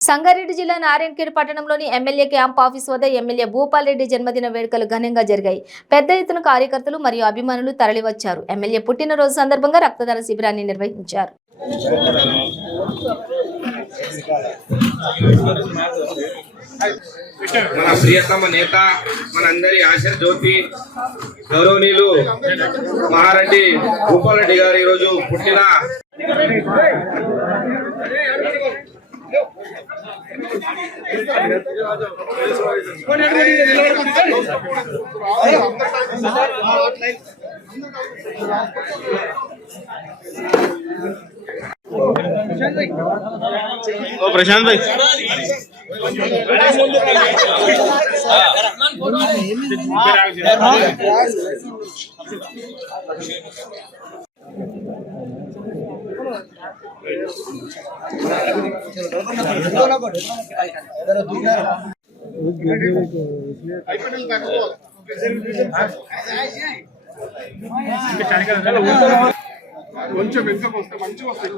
సంగారెడ్డి జిల్లా నారాయణఖేడ్ పట్టణంలోని MLA camp office వద్ద ఎమ్మెల్యే భూపాల్ రెడ్డి జన్మదిన వేడుకలు ఘనంగా జరిగాయి. పెద్ద ఎత్తున కార్యకర్తలు మరియు అభిమానులు తరలివచ్చారు. ఎమ్మెల్యే పుట్టినరోజు సందర్భంగా రక్తదాన శిబిరాన్ని నిర్వహించారు. మన ప్రియతమ నేత మనందరి ఆశా జ్యోతి గౌరవనీయులు మహారెడ్డి భూపాల్ రెడ్డి గారు ఈరోజు పుట్టిన प्रशांत भाई కొంచెం వెనుకకు వస్తే మంచిగా వస్తాయి.